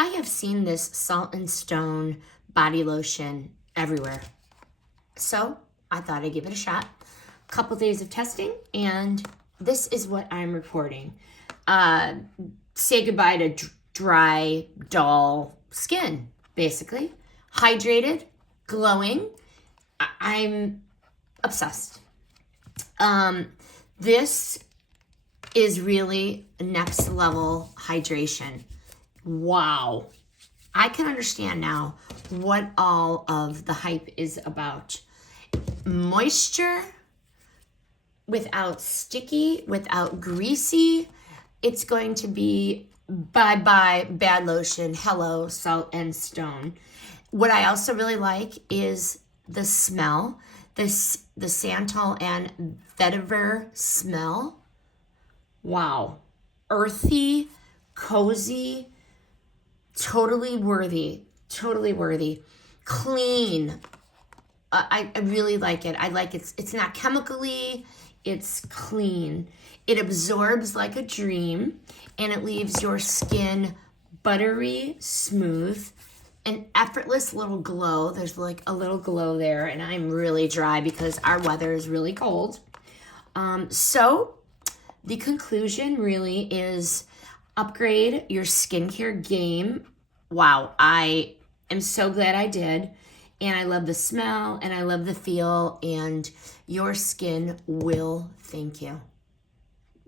I have seen this Salt and Stone body lotion everywhere. So I thought I'd give it a shot. A couple days of testing, and this is what I'm reporting. Say goodbye to dry, dull skin, basically. Hydrated, glowing. I'm obsessed. This is really next level hydration. Wow. I can understand now what all of the hype is about. Moisture, without sticky, without greasy. It's going to be bye-bye bad lotion, hello Salt and Stone. What I also really like is the smell, the Santal and Vetiver smell. Wow. Earthy, cozy, totally worthy, clean. I really like it. I like it's not chemically, it's clean. It absorbs like a dream, and it leaves your skin buttery, smooth, an effortless little glow. There's like a little glow there, and I'm really dry because our weather is really cold. So the conclusion really is upgrade your skincare game. Wow, I am so glad I did. And I love the smell, and I love the feel, and your skin will thank you.